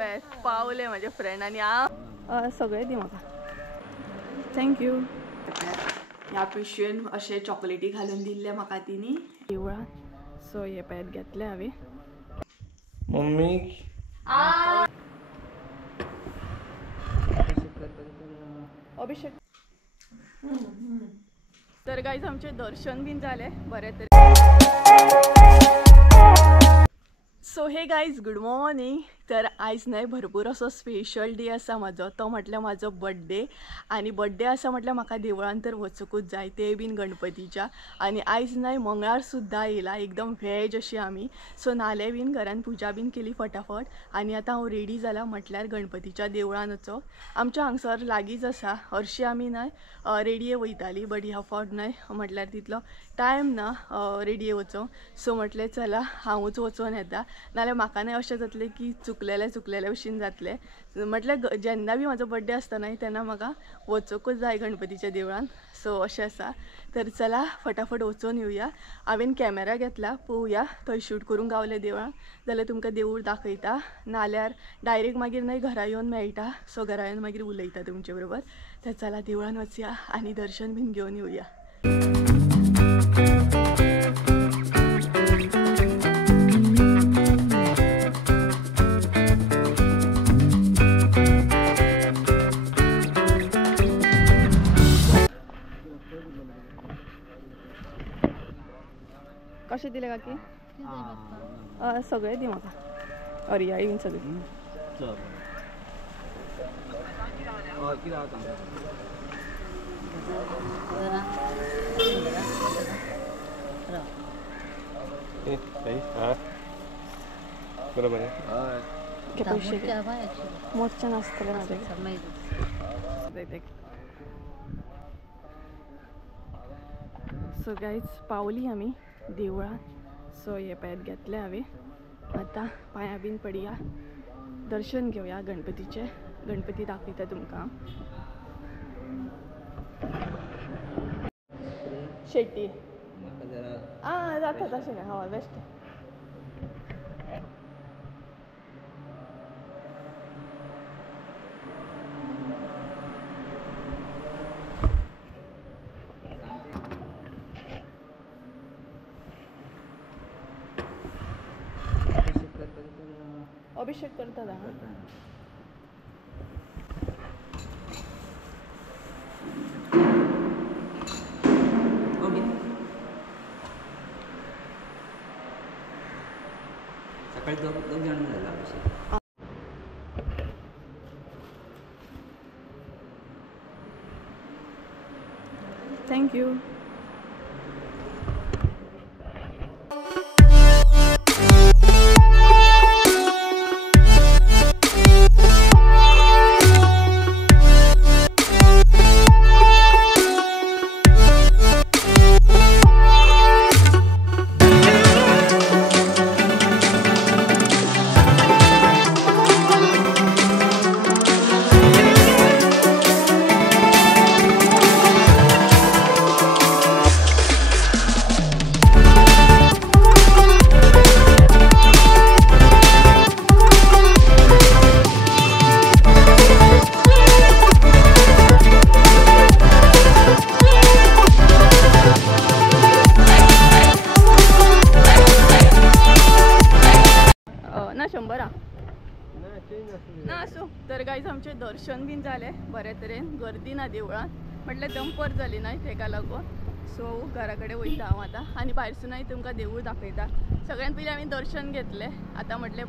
पळय पावले माझे फ्रेंड आणि सगळे दी म्हाका थँक्यू. ह्या पिशवेन अशे चॉकलेटी घालून दिल्ले म्हाका तिनी देवळान. सो हे पळय घेतले हांवें. मम्मी अभिषेक. तर गाईज आमचे दर्शन बीन झाले बरे तरी. सो हे गाईज गुड मॉर्निंग. तर आयज न्हय भरपूर असो स्पेशल डे आसा म्हाजो. तो म्हटल्यार म्हाजो बर्थडे. आनी बर्थडे आसा म्हटल्यार म्हाका देवळान तर वचूंकूच जाय, ते बीन गणपतीच्या. आनी आयज न्हय मंगळार सुद्दां येयला, एकदम व्हेज अशी आमी. सो नाले बीन घरान पुजा बीन केली फटाफट. आनी आतां हांव रेडी जाला म्हटल्यार गणपतीच्या देवळान वचोंक. आमच्या हांगसर लागींच आसा. हरशीं आमी न्हय रेडये वयताली, बट ह्या फावट न्हय म्हटल्यार तितलो टायम ना रेडये वचोंक. सो म्हटलें चला हांवूच वचून येता. नाल्यार म्हाका न्हय अशें जातलें की चुकलेले भशेन जातलें. म्हटल्यार जेन्ना बी म्हाजो बर्थडे आसता न्हय तेन्ना म्हाका वचूंकूच जाय गणपतीच्या देवळान. सो अशें आसा. तर चला फटाफट वचून येवया. हांवें कॅमेरा घेतला, पळोवया थंय शूट करूंक गावलें देवळान जाल्यार तुमकां देवूळ दाखयता. नाल्यार डायरेक्ट मागीर न्हय घरा येवन मेळटा. सो घरा येवन मागीर उलयता तुमचे बरोबर. तर चला देवळान वचया आनी दर्शन बीन घेवन येवया. कशे दिले काकी? सगळे दी म्हाका. अरियाळी बीन सगळी. पैसे मोठचे नासतले माझे. सो गाईज पावली आमी देवळान. सो हे पॅद घेतले हांवें. आतां पांयां बीन पडया, दर्शन घेवया गणपतीचे. गणपती दाखयता तुमकां. शेट्टी जाता तशें ना. हय बेस्ट. अभिषेक करता ना. सकाळी दोन जण झाला अभिषेक. थँक्यू. ना 100 ना असो. तर गाईज आमचे दर्शन बीन झाले बरे तरेन. गर्दी ना देवळान, म्हटल्यार दंपर जाली न्हय तेका लागून. सो घरा कडेन वयता हांव आतां. आनी भायरसूनय तुमकां देवूळ दाखयता. सगळ्यान पयलीं आमी दर्शन घेतलें. आतां म्हटलें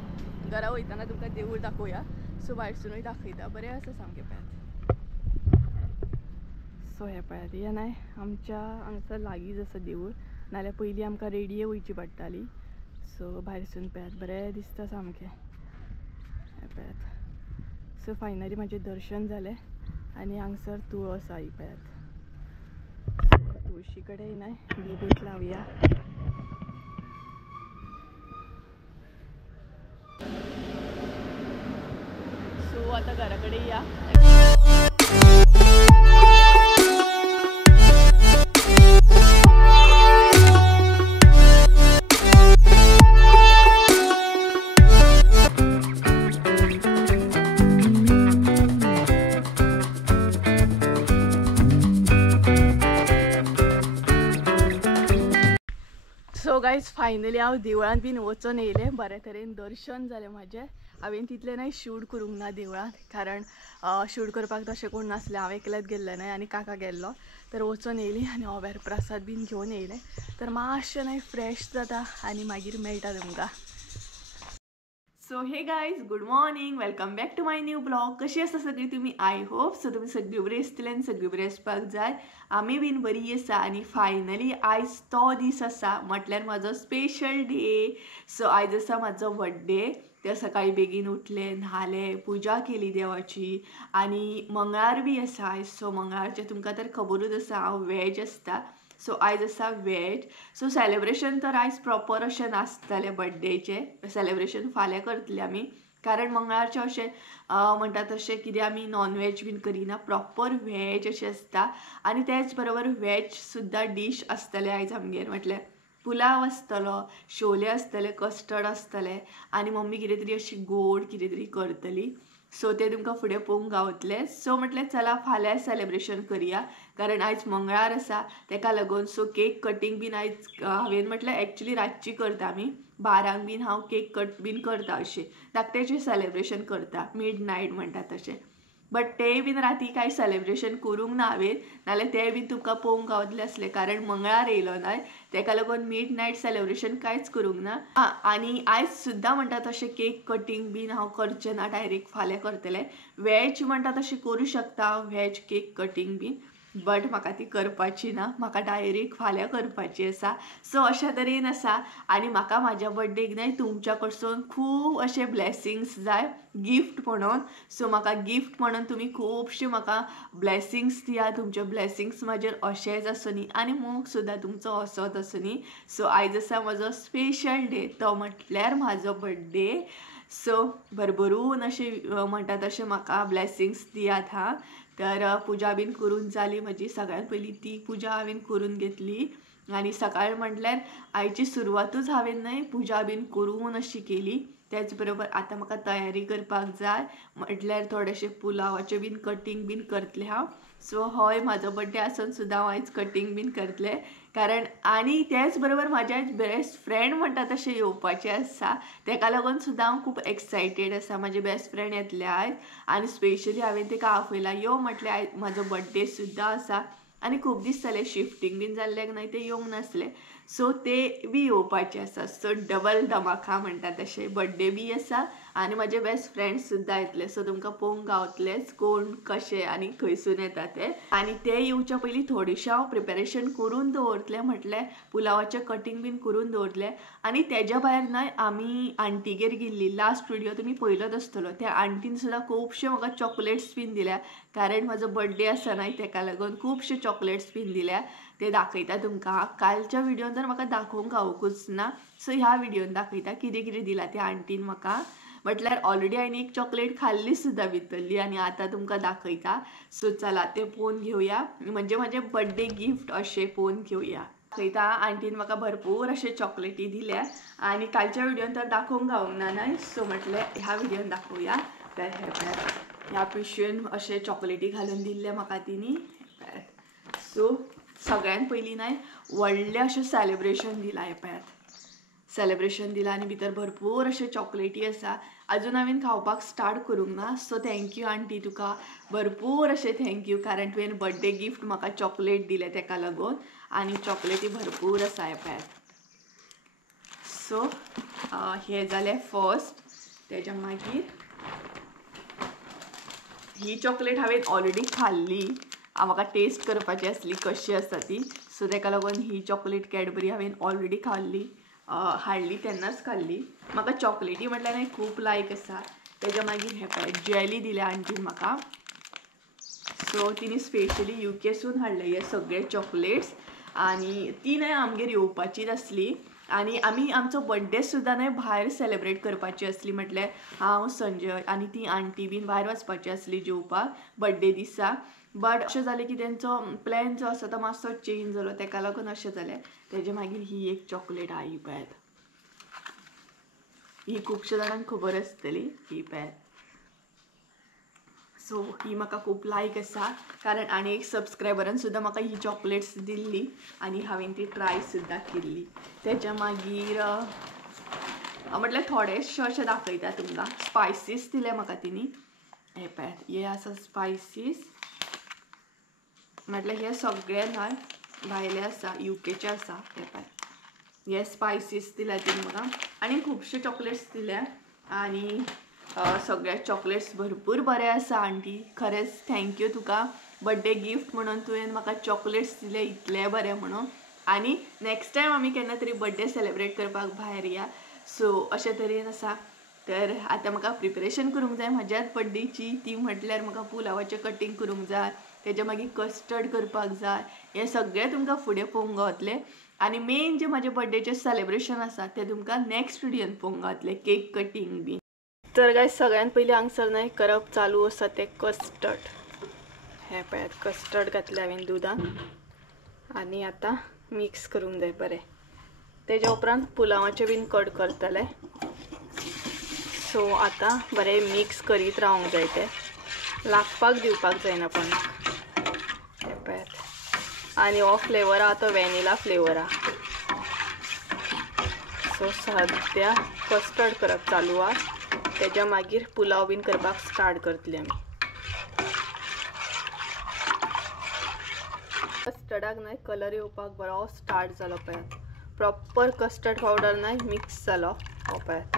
घरा वयताना तुमकां देवूळ दाखोवया. सो भायरसूनय दाखयता. बरें आसा सामकें पळयात. सो हें पळयात, हें न्हय आमच्या हांगसर लागींच आसा देवूळ. नाल्यार पयलीं आमकां रेडये वयची पडटाली. सो भायरसून पळयात बरें दिसता सामकें. हें पळयात. सो फायनली म्हाजें दर्शन जालें. आनी हांगसर तुळस आई पळयात. तुळशी कडेन न्हय दिवूच लावया. सो आतां घरा कडेन या. सो गायज फायनली हांव देवळान बीन वचून येयलें, बरे तरेन दर्शन जालें म्हाजें. हांवें तितलें न्हय शूट करूंक ना देवळान, कारण शूट करपाक तशें कोण नासलें, हांव एकलेंच गेल्लें न्हय आनी काका गेल्लो. तर वचून येयलीं आनी होब्यार प्रसाद बीन घेवन येयलें. तर मातशें न्हय फ्रेश जाता आनी मागीर मेळटा तुमकां. So hey guys, good morning, welcome back to my new blog. कशी आसा सगळी तुमी? आय होप सो तुमी सगळी बरी आसतली आनी सगळी बरी आसपाक जाय. आमी बीन बरी आसा आनी फायनली आयज तो दीस आसा, म्हटल्यार म्हाजो स्पेशल डे. सो आयज आसा म्हाजो बर्थडे. ते सकाळी बेगीन उठले, न्हाले, पुजा केली देवाची आनी मंगळार बी आसा आयज. सो मंगळारचें तुमकां तर खबरूच आसा हांव वेज आसता. सो आयज आसा वेज. सो सेलेब्रेशन तर आयज प्रॉपर अशें नासतलें बर्थडेचें. सेलेब्रेशन फाल्यां करतले आमी, कारण मंगळारचें अशें म्हणटा तशें कितें आमी नॉन वेज बीन करिना, प्रॉपर वेज अशें आसता. आनी तेच बरोबर वेज सुद्दां डीश आसतले आयज आमगेर, म्हटल्यार पुलाव आसतलो, शोले आसतले, कस्टर्ड आसतले आनी मम्मी कितें तरी अशी गोड कितें तरी करतली. सो ते तुमकां फुडें पळोवंक गावतलें. सो म्हटलें चला फाल्यां सेलेब्रेशन करुया, कारण आयज मंगळार आसा तेका लागून. सो केक कटींग बीन आयज हांवें म्हटल्यार एक्चुली रातची करता आमी, 12 बीन हांव केक कट बीन करता, अशें धाकटेचें सेलेब्रेशन करता, मिड नायट म्हणटा तशें. बट तेंय बीन राती कांय सेलेब्रेशन करूंक ना हांवें, नाल्यार तें बीन तुमकां पळोवंक गावतलें आसलें, कारण मंगळार येयलो न्हय तेका लागून मिड नायट सेलेब्रेशन कांयच करूंक ना. आनी आयज सुद्दां म्हणटा तशें केक कटींग बीन हांव करचें ना, डायरेक्ट फाल्यां करतलें. वेज म्हणटा तशें करूं शकता हांव वेज केक कटींग बीन, बट म्हाका ती करपाची ना, म्हाका डायरेक्ट फाल्यां करपाची आसा. सो अशा तरेन आसा. आनी म्हाका म्हाज्या बर्थडेक न्हय तुमच्या कडसून खूब अशे ब्लेसिंग्स जाय गिफ्ट म्हणून. सो म्हाका गिफ्ट म्हणून तुमी खुबशे म्हाका ब्लेसिंग्स दिया. तुमचे ब्लेसिंग्स म्हाजेर अशेंच आसुनी आनी मोग सुद्दां तुमचो असोच आसुनी. सो आयज आसा म्हजो स्पेशल डे, तो म्हटल्यार म्हाजो बर्थडे. सो भरभरून अशें म्हणटा तशें म्हाका ब्लेसिंग्स दियात हां. तर पुजा बीन करून जाली म्हजी. सगळ्यात पयलीं ती पुजा हांवें करून घेतली आनी सकाळ म्हटल्यार आयची सुरवातूच हांवें न्हय पुजा बीन करून अशी केली. त्याच बरोबर आतां म्हाका तयारी करपाक जाय, म्हटल्यार थोडेशें पुलावाचें बीन कटींग बीन करतलें हांव. सो हय, म्हाजो बर्थडे आसून सुद्दां हांव आयज कटींग बीन करतलें, कारण आनी तेच बरोबर म्हाजे आयज बेस्ट फ्रेंड म्हणटा तशें येवपाचें आसा, तेका लागून सुद्दां हांव खूब एक्सायटेड आसा. म्हाजे बेस्ट फ्रेंड येतले आयज आनी स्पेशली हांवें तेका आपयला यो, म्हटल्यार आयज म्हाजो बर्थडे सुद्दां आसा आनी खूब दीस जाले शिफ्टींग बीन जाल्ल्याक न्हय ते येवंक नासले. सो ते बी येवपाचे आसा. सो डबल धमाका म्हणटा तशें, बर्थडे बी आसा आनी म्हाजे बेस्ट फ्रेंड्स सुद्दां येतले. सो तुमकां पळोवंक गावतलेच कोण कशें आनी खंयसून येता ते. आनी ते येवच्या पयलीं थोडेशें हांव प्रिपेरेशन करून दवरतलें, म्हटल्यार पुलावाचें कटींग बीन करून दवरतलें. आनी तेज्या भायर न्हय आमी आंटीगेर गेल्ली, लास्ट व्हिडिओ तुमी पळयलोच आसतलो. त्या आंटीन सुद्दां खुबशे म्हाका चॉकलेट्स बीन दिल्या, कारण म्हाजो बर्थडे आसा न्हय तेका लागून खुबशे चॉकलेट्स बीन दिल्या. ते दाखयता तुमकां. कालच्या व्हिडिओन तर म्हाका दाखोवंक गावूंकूच ना, सो ह्या व्हिडिओन दाखयता कितें कितें दिलां त्या आंटीन म्हाका. म्हटल्यार ऑलरेडी हांवें एक चॉकलेट खाल्ली सुद्दां भितरली आनी आतां तुमकां दाखयता. सो चला तें पळोवन घेवया, म्हणजे म्हाजें बर्थडे गिफ्ट अशें पळोवन घेवया. दाखयता, आंटीन म्हाका भरपूर अशे चॉकलेटी दिल्या आनी कालच्या व्हिडिओन तर दाखोवंक गावूंक ना न्हय, सो म्हटलें ह्या व्हिडिओन दाखोवया. तर ह्या पिशवेन अशे चॉकलेटी घालून दिल्ले म्हाका तिनी. सो सगळ्यान पयलीं न्हय व्हडलें अशें सेलेब्रेशन दिलां, हे पळयात, सेलेब्रेशन दिलां आनी भितर भरपूर अशे चॉकलेटी आसा. अजून हांवें खावपाक स्टार्ट करूंक ना. सो थँक्यू आंटी, तुका भरपूर अशें थँक्यू, कारण तुवें बर्थडे गिफ्ट म्हाका चॉकलेट दिलें तेका लागून. आनी चॉकलेटी भरपूर आसा, हे पळयात. सो हे जालें फर्स्ट. तेज्या मागीर ही चॉकलेट हांवें ऑलरेडी खाल्ली, म्हाका टेस्ट करपाची आसली कशी आसा ती. सो तेका लागून ही चॉकलेट कॅडबरी हांवें ऑलरेडी खाल्ली, हाडली तेन्नाच खाल्ली. म्हाका चॉकलेटी म्हटल्यार न्हय खूब लायक आसा. तेज्या मागीर हे पळय जेली दिल्या आंटीन म्हाका. सो तिने स्पेशली UKसून हाडले हे सगळे चॉकलेट्स आनी ती न्हय आमगेर येवपाचीच आसली. आनी आमी आमचो बर्थडे सुद्दां न्हय भायर सेलेब्रेट करपाची आसली, म्हटल्यार हांव, संजय आनी ती आंटी बीन भायर वचपाची आसली जेवपाक बर्थडे दिसा. बट अशें जालें की तेंचो प्लॅन जो आसा तो मातसो चेंज जालो, तेका लागून अशें जालें. तेजे मागीर ही एक चॉकलेट आई पळयात, ही खुबशे जाणांक खबर आसतली, ही पळयात. सो ही म्हाका खूब लायक आसा कारण आनी एक सबस्क्रायबरान सुद्दां म्हाका ही चॉकलेट्स दिल्ली आनी हांवें ती ट्राय सुद्दां केल्ली. तेच्या मागीर म्हटल्यार थोडेशे अशें दाखयता तुमकां. स्पायसीस दिले म्हाका तिणी. हे पळयात, हे आसा स्पायसीस. म्हटल्यार हे सगळे न्हय भायले आसा, युकेचे आसा. हे पळयात, हे स्पायसीस दिल्या तिणी म्हाका आनी खुबशे चॉकलेट्स दिल्या आनी सगळे चॉकलेट्स भरपूर बरे आसा. आंटी खरेंच थँक्यू तुका. बर्थडे गिफ्ट म्हणून तुवें म्हाका चॉकलेट्स दिले इतले बरे म्हणून. आनी नेक्स्ट टायम आमी केन्ना तरी बर्थडे सेलिब्रेट करपाक भायर या. सो अशे तरेन आसा. तर आतां म्हाका प्रिपरेशन करूंक जाय म्हाज्याच बर्थडेची. ती म्हटल्यार म्हाका पुलावाचें कटींग करूंक जाय, तेच्या मागीर कस्टर्ड करपाक जाय. हे सगळें तुमकां फुडें पळोवंक गावतलें. आनी मेन जे म्हाजे बर्थडेचें सेलिब्रेशन आसा तें तुमकां नेक्स्ट व्हिडियोन पळोवंक गावतलें, केक कटींग बी. तर गायज सगळ्यान पयलीं हांगसर न्हय करप चालू आसा तें कस्टर्ड. हे पळयात, कस्टर्ड घातलें हांवें दुदान आनी आतां मिक्स करूंक जाय बरें. तेज्या उपरांत पुलावाचें बीन कट करतलें. सो आतां बरें मिक्स करीत रावंक जाय. तें लागपाक दिवपाक जायना पण. हे पळयात, आनी हो फ्लेवर आहा तो वॅनिला फ्लेवर आहा. सो सद्या कस्टर्ड करप चालू आहा. तेच्या मागीर पुलाव बीन करपाक स्टार्ट करतली आमी. कस्टर्डाक न्हय कलर येवपाक बरो स्टार्ट जालो पळयात. प्रॉपर कस्टर्ड पावडर न्हय मिक्स जालो. हो पळयात.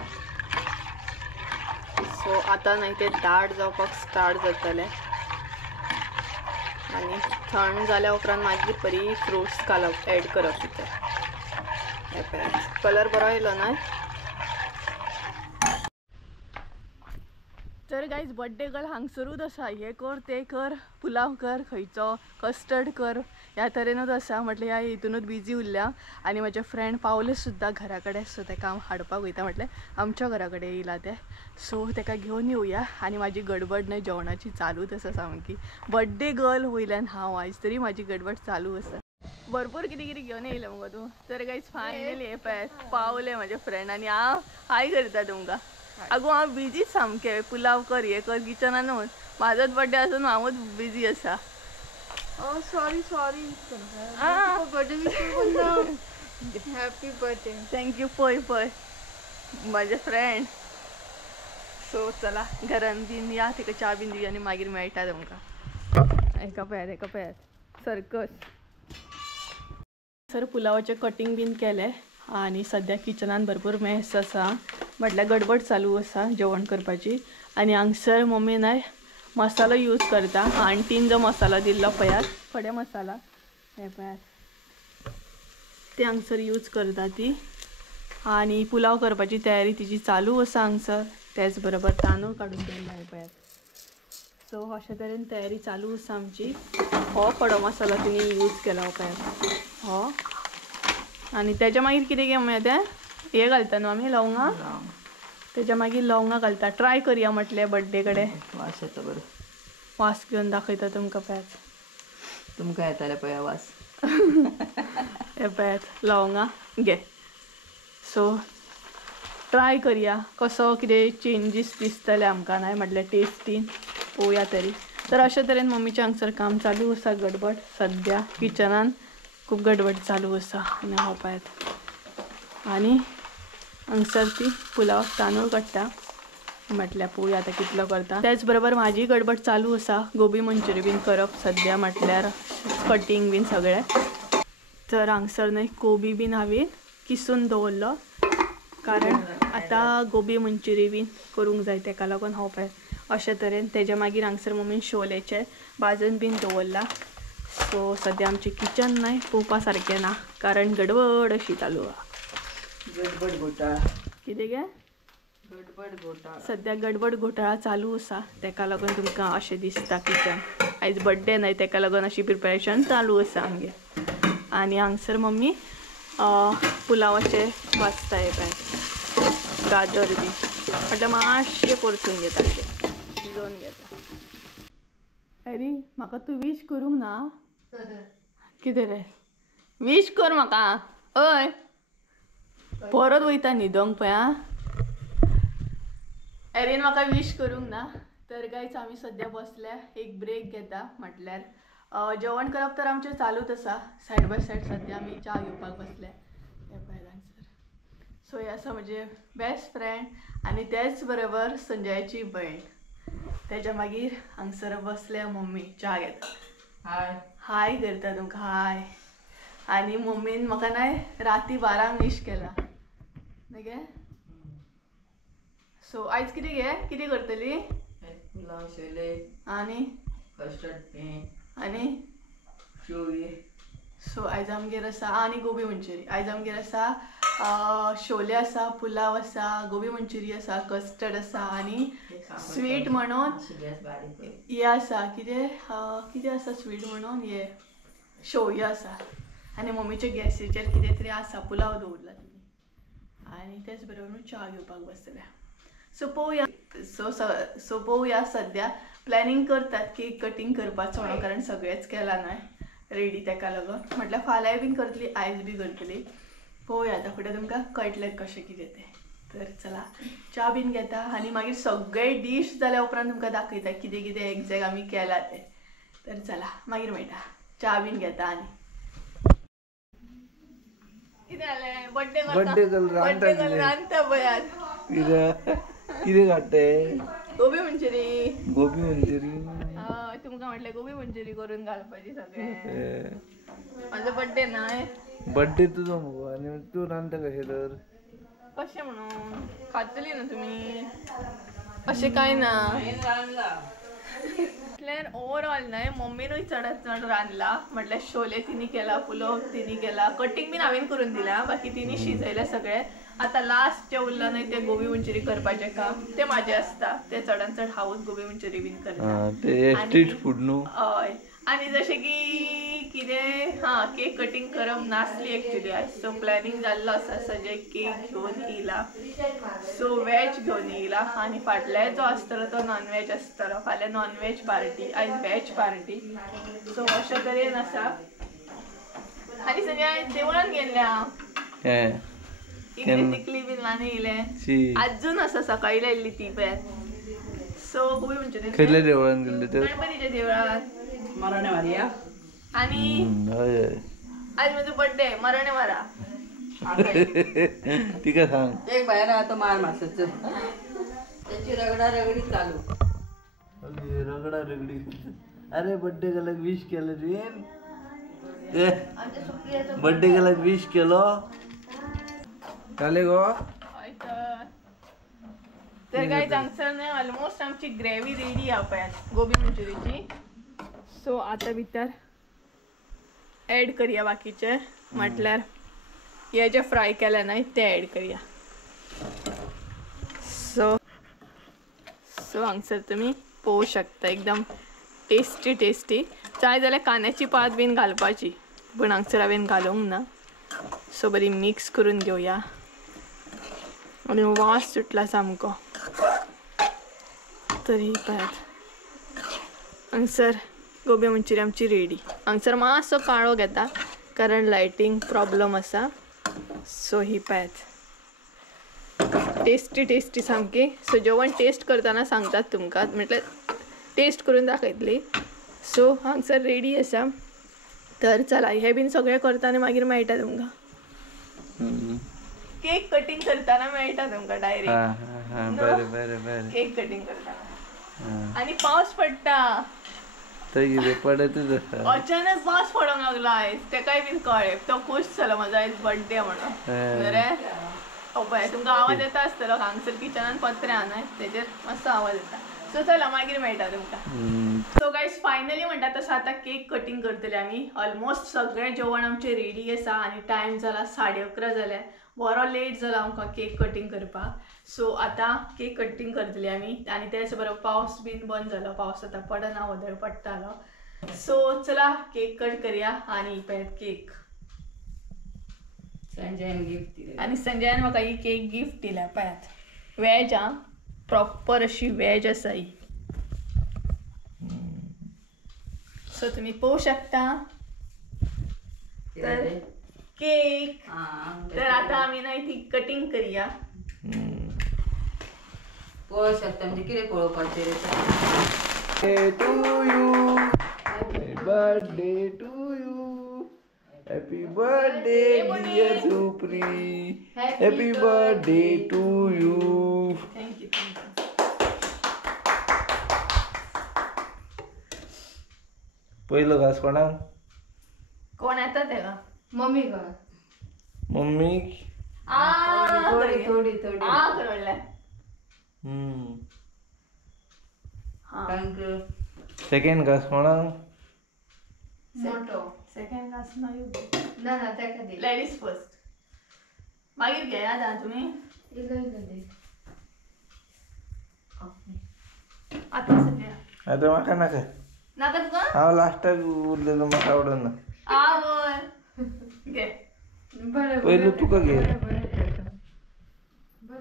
सो आतां न्हय तें दाट जावपाक स्टार्ट जातलें आनी थंड जाल्या उपरांत मागीर बरी फ्रुट्स घालप, एड करप भितर. हे पळयात, कलर बरो येयलो न्हय. तर गायज बर्थडे गर्ल हांगसरूच आसा. हे कर ते कर, पुलाव कर, खंयचो कस्टर्ड कर, ह्या तरेनूच आसा. म्हटल्यार ह्या हितूनूच बिजी उरल्या. आनी म्हजे फ्रेंड पावले सुद्दां घरा कडेन. सो ताका हांव हाडपाक वयता. म्हटल्यार आमच्या घरा कडेन येयला ते. सो ताका घेवन येवया. आनी म्हाजी गडबड न्हय जेवणाची चालूच आसा सामकी. बर्थडे गर्ल वयल्यान हांव आयज तरी म्हाजी गडबड चालू आसा. भरपूर कितें कितें घेवन येयलें मुगो तूं. तर गायज फायनली हे पळयात पावले म्हजे फ्रेंड आनी हांव हाय करता तुमकां. आगो हांव बिजीच सामकें. पुलाव कर, हे कर, किचनानूच. म्हाजोच बर्थडे आसून हांवूच बिजी आसा. Sorry happy birthday. थँक्यू. पळय पळय म्हाजे फ्रेंड. सो चला घरान बीन या, ताका च्या बीन दिवया आनी मागीर मेळटा तुमकां. एका पळयात सर्कस. सर पुलावाचें कटींग बीन केलें आनी सद्या किचनान भरपूर मॅस आसा. म्हटल्यार गडबड चालू आसा जेवण करपाची. आनी हांगसर मम्मी न्हय मसालो यूज करता. आंटीन जो मसालो दिल्लो पळयात, खडे मसाला, हे पळयात ते हांगसर यूज करता ती. आनी पुलाव करपाची तयारी तिची चालू आसा हांगसर. तेच बरोबर तांदूळ काडून दवरला. हे पळयात. सो अशे तरेन तयारी चालू आसा आमची. हो खडो मसालो तिणी यूज केला. हो पळयात हो. आनी तेच्या मागीर कितें घे मम्मी तें हे घालता न्हू आमी लवंगां. तेच्या मागीर लवंगां घालता. ट्राय करया म्हटलें बर्थडे कडेन. वास येता बरो. वास घेवन दाखयता तुमकां. पळयात तुमकां येताले पळय वास. हे पळयात लवंगां घे. सो ट्राय करया कसो कितें चेंजीस दिसतले आमकां. न्हय म्हटल्यार टेस्टीन पळोवया तरी. तर अशे तरेन मम्मीचें हांगसर काम चालू आसा. गडबड सद्या किचनान खूब गडबड चालू आसा. आनी हांव पळयात आनी हांगसर ती पुलाव तांदूळ काडटा. म्हटल्यार पळोवया आतां कितलो करता. त्याच बरोबर म्हाजी गडबड चालू आसा. गोबी मंचुरी बीन करप सद्या, म्हटल्यार कटींग बीन सगळें. तर हांगसर न्हय कोबी बीन हांवें किसून दवरलो कारण आतां गोबी मंचुरी बीन करूंक जाय. तेका लागून हांव पळयात अशे तरेन. तेच्या मागीर हांगसर मम्मीन शोलेचे भाजून बीन दवरला. सो सद्या आमचें किचन न्हय पळोवपा सारकें ना कारण गडबड अशी चालू आहा. गडबड घोटाळा. कितें गे? गडबड घोटाळा. सद्या गडबड घोटाळा चालू आसा. तेका लागून तुमकां अशें दिसता किचन. आयज बर्थडे न्हय तेका लागून अशी प्रिपरेशन चालू आसा आमगे. आनी हांगसर मम्मी पुलावाचे वाचता. हे पळय गाजर बी म्हटल्यार मातशें परतून घेता, शिजोवन घेता. अरे म्हाका तूं वीश करूंक ना? कितें रे वीश कर म्हाका. हय परत वयता न्हिदोंक पळय. आं एरेन म्हाका वीश करूंक ना. तर गाईच आम्ही सध्या बसल्या एक ब्रेक घेता म्हटल्यार जेवण करप तर आमचें चालूच आसा सायड बाय सायड सध्या आमी च्या घेवपाक बसल्या हे पळय हांगसर. सो हे आसा म्हजे बेस्ट फ्रेंड आनी तेच बरोबर संजयाची भयण. तेच्या मागीर हांगसर बसल्या मम्मी च्या घेता. हाय. हाय करता तुमकां हाय. आनी मम्मीन म्हाका नाय राती 12 विश केला न्ही गे. सो आयज कितें गे कितें करतली पुलाव शेले आनी कस्टर्ड पेंट आनी शेवये. सो आयज आमगेर आसा आनी गोबी मंचुरी. आयज आमगेर आसा शोले आसा पुलाव आसा गोबी मंचुरी आसा कस्टर्ड आसा आनी स्वीट म्हणून हे आसा कितें कितें आसा स्वीट म्हणून हे शेवयो आसा. आनी मम्मीच्या गॅसीचेर कितें तरी आसा पुलाव दवरला तिणी आनी तेच बरोबर च्या घेवपाक बसल्या. सो पळोवया सो पळोवया सद्या प्लॅनिंग करतात केक कटींग करपाचो म्हणून कारण सगळेंच केला न्हय रेडी तेका लागून म्हटल्यार फाल्यां बीन करतली आयज बी करतली. पळोवया आतां फुडें तुमकां कळटलें कशें कितें तें. तर चला च्या बीन घेता आनी मागीर सगळे डीश जाल्या उपरांत तुमकां दाखयता कितें कितें एग्जॅक्ट आमी केला तें. तर चला मागीर मेळटा च्या बीन घेता आनी कितें जालें बर्थडे रांदता पळय आज. कितें काडटे गोबी मंचुरी. गोबी मंचुरी. हय तुमकां म्हटलें गोबी मंचुरी करून घालपाची सगळें. म्हाजो बर्थडे न्हय. बर्थडे तुजो मगो आनी तूं रांदता कशें तर कशें म्हणून खातली ना तुमी अशें कांय ना. म्हटल्यार ओवरऑल न्हय मम्मीनूय चडांत चड रांदला म्हटल्यार शोले तिणी केला पुलाव तिणी केला कटींग बीन हांवें करून दिला बाकी तिणी शिजयला सगळें. आतां लास्ट जें उरला न्हय तें गोबी मंचुरी करपाचें काम तें म्हाजें आसता. तें चडांत चड हांवूच गोबी मंचुरी बीन करता. ते स्ट्रीट फूड न्हू. हय आनी जशें की कितें केक कटींग करप नासली एक्चुली आयज. सो प्लॅनिंग जाल्लो आसा सजय केक घेवन येयला. सो वॅज घेवन येयला आनी फाटल्या जो आसतलो तो नॉन वॅज आसतलो. फाल्यां नॉन वॅज पार्टी आयज वॅज पार्टी. सो अशे तरेन आसा. आनी सगळ्या देवळान गेल्लें हांव इकडे तिकली बीन ल्हान येयलें आजून आसा सकाळी लायल्ली ती पॅन. सो गोबी मंचुरी खंयच्या देवळान गेल्ले तर गणपतीच्या देवळान मराणे मारया. आनी आज म्हजो बर्थडे मरणे मारा. तिका सांग एक भायर आतां मार मातसो त्याची रगडा रगडी चालू. रगडा रगडी. अरे बर्थडे गेल्याक विश केलं तुवें. बर्थडे गेल्याक विश केलो काले गो. तर काय हांगसर न्हय ऑलमोस्ट आमची ग्रेवी रेडी आहा पळय गोबी मंचुरीची. सो आतां भितर एड करया बाकीचे म्हटल्यार हे जे फ्राय केले न्हय ते एड करया. सो हांगसर तुमी पळोवंक शकता एकदम टेस्टी टेस्टी. जाय जाल्यार कांद्याची पात बीन घालपाची पूण हांगसर हांवें घालूंक ना. सो बरी मिक्स करून घेवया आनी वास सुटला सामको. तरी पळयात हांगसर गोबी मंचुरी आमची रेडी. हांगसर मातसो काळो घेता कारण लायटींग प्रॉब्लम आसा. सो ही पळयात टेस्टी टेस्टी सामकी. सो जेवण टेस्ट करतना सांगतात तुमकां म्हटल्यार टेस्ट करून दाखयतली. सो हांगसर रेडी आसा. तर चला हे बीन सगळें करता आनी मागीर मेळटा तुमकां. केक कटींग करतना मेळटा तुमकां डायरेक्ट केक कटींग करतना. आनी पावस पडटा पडतच आसा. अचानक पावस पडोंक लागलो आयज तेकाय बीन कळ्ळें. तो खूश जालो म्हाजो आयज बर्थडे म्हणून. रे पळय तुमकां आवाज येता आसतलो हांगसर किचनान पत्रे आहा न्हय तेजेर मातसो आवाज येता. सो चला मागीर मेळटा तुमकां. सो गायज फायनली म्हणटा तसं आतां केक कटींग करतले आमी. ऑलमोस्ट सगळें जेवण आमचें रेडी आसा आनी टायम जाला 11:30 जाले. बरो लेट जाला आमकां केक कटींग करपाक. सो आतां केक कटींग करतली आमी आनी तेच बरोबर पावस बीन बंद जालो. पावस आतां पडना वदळ पडटालो. सो चला केक कट करया आनी पळयात केक. संजयान गिफ्ट दिलें आनी संजयान म्हाका ही केक गिफ्ट दिल्या पळयात. वॅज प्रॉपर अशी वॅज आसा ही. सो तुमी पळोवंक शकता. तर केक तर आतां आमी न्हय ती कटींग करया. पळोवंक शकता म्हणजे कितें पळोवपाचें रे birthday to you happy birthday dear Supri happy birthday to you. Thank you. पहिलं घास कोणाक? कोण येता तेव्हा? मम्मी का? मम्मी. थोडी थोडी थोडी कळलं. थँक्यू. सेकंड घास कोणाक? मोठो. सेकंड क्लास नाही ना ना तेका दे. Ladies first. मागीर घे आता तुम्ही. इलो दे. आता सध्या आता म्हाका नाका. नाका तुका? हांव लास्टाक उरलेलो म्हाका आवडना. आवय घे. बरं पहिलं तुका घे. बरं.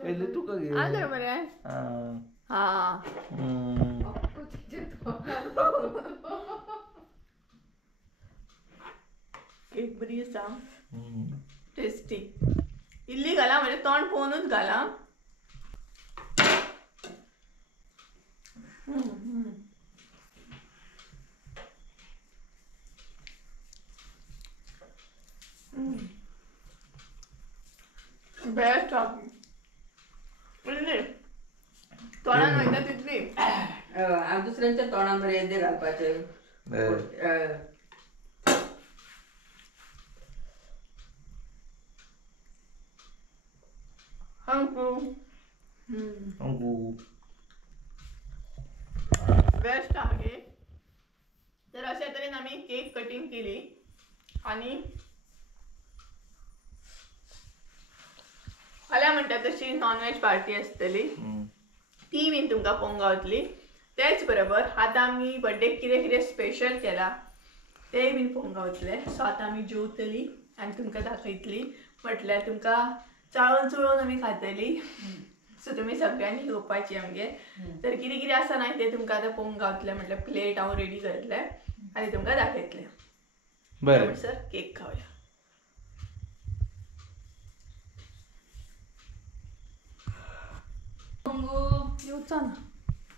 पहिलं तुका घे. आदर बरे. हा. केक बरी आसा. टेस्टी. इल्ली घाला म्हणजे तोंड पळोवनूच घाला. बेस्ट इल्ली तोंडान वयता तितली. हांव दुसऱ्यांच्या तोंडान बरें येदे घालपाचें. बेस्ट आहे. तर अशा तऱ्हेन आम्ही केक कटिंग केली आणि फाल्यां म्हणटा तशी नॉनव्हेज पार्टी आसतली ती बीन तुमकां पळोवंक गावतली. तेच बरोबर आतां आमी बर्थडेक कितें कितें स्पेशल केला तेंय बीन पळोवंक गावतलें. सो आतां आमी जेवतली आनी तुमकां दाखयतली. म्हटल्यार तुमकां चाळून चुळून आमी खातली. सो तुमी सगळ्यांनी येवपाची आमगे. तर कितें कितें आसा ना तें तुमकां आतां पळोवंक गावतलें. म्हटल्यार प्लेट हांव रेडी करतलें आनी तुमकां दाखयतलें. बरें सर केक खावया. येवचो ना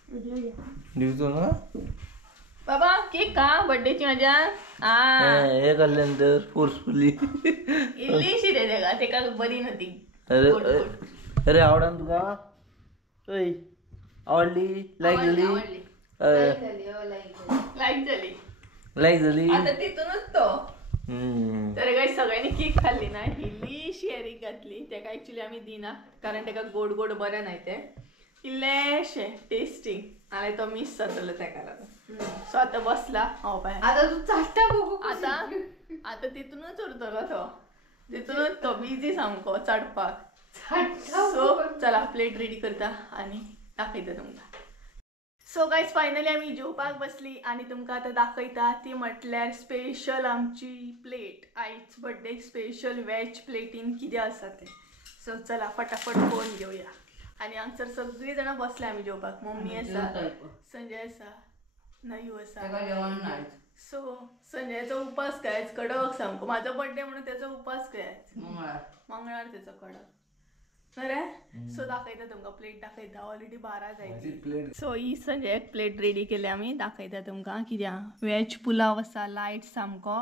व्हिडिओ घे. दिवचो ना बाबा केक खा बर्थडेची मजा. हे खाल्ल्यानंतर फोर्सफुली. इल्लीशी रे तेका बरी नव्हती. अरे अरे आवडन तुका? आवडली? लाईक झाली? लाईक झाली. लाईक झाली? आता तिथूनच तो. तर काही सगळ्यांनी केक खाल्ली ना इल्लीशी एरीक घातली. तेका ऍक्च्युली आम्ही दिना कारण तेका गोड गोड बरें नाही ते. इल्लेशे टेस्टी आणि तो मिस जातलो तेका लागून. सो आता बसला हांव पाय. आता तू चालता बघू. आता तिथूनच उरतलो तो. तिथूनच तो बिझी सामको चडपाक. सो चला प्लेट रेडी करता आणि दाखयता तुमकां. सो गायज फायनली आमी जेवपाक बसली आणि तुमकां आतां दाखयता ती म्हटल्यार स्पेशल आमची प्लेट. आयज बर्थडे स्पेशल वेज प्लेटीन कितें आसा तें. सो चला फटाफट फोन घेवया. आणि हांगसर सगळीं जाणां बसल्या आमी जेवपाक. मम्मी आसा, संजय आसा, नयू आसा. सो संजयचो उपास काय आज कडक सामको. म्हाजो बर्थडे म्हणून त्याचो उपास काय आज मंगळार त्याचो कडक. बरे सो दाखयता तुमकां प्लेट दाखयता. ऑलरेडी 12 जायची. सो ही संजयाक प्लेट रेडी केल्या आमी. दाखयता तुमकां कित्याक वेज पुलाव आसा लायट सामको.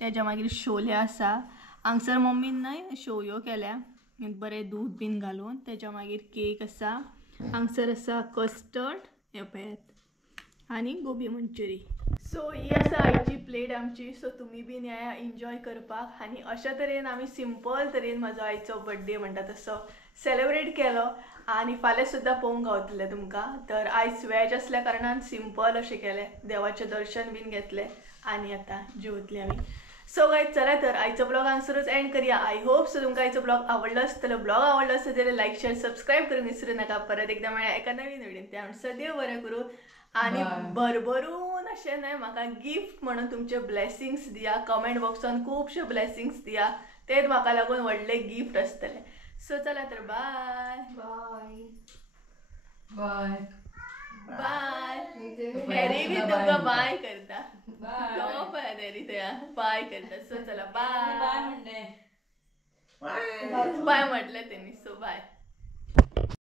तेज्या मागीर शोले आसा. हांगसर मम्मीन न्हय शेवयो केल्या बरें दूध बीन घालून. तेज्या मागीर केक आसा. हांगसर आसा कस्टर्ड हे पळयात आनी गोबी मंचुरी. सो ही आसा आयची प्लेट आमची. सो तुमी बीन येया एन्जॉय करपाक. आनी अशा तरेन आमी सिंपल तरेन म्हाजो आयचो बर्थडे म्हणटा तसो सेलिब्रेट केलो. आनी फाल्यां सुद्दां पळोवंक गावतलें तुमकां. तर आयज वेज आसल्या कारणान सिंपल अशें केलें. देवाचें दर्शन बीन घेतलें आनी आतां जेवतलीं आमी. सो गायज चला तर आयचो ब्लॉग हांगसरूच एंड करूया. आय होप सो तुमकां आयचो ब्लॉग आवडलो आसतलो. ब्लॉग आवडलो आसत जाल्यार लायक शेअर सबस्क्राईब करूंक विसरू नाका. परत एकदा मेळ्या एका नवीन व्हिडिओन. त्या सदैव बरें करूं आनी भरभरून अशें न्हय म्हाका गिफ्ट म्हणून तुमचे ब्लेसिंग्स दिया. कमेंट बॉक्सान खुबशे ब्लेसिंग्स दिया. तेच म्हाका लागून व्हडलें गिफ्ट आसतलें. सो चला तर बाय बाय बाय बाय. हेरी बी तुमकां बाय करता. बाय हेरी त्या बाय करता. सो चला बाय. बाय म्हणले. बाय म्हटलें तेणी. So bye.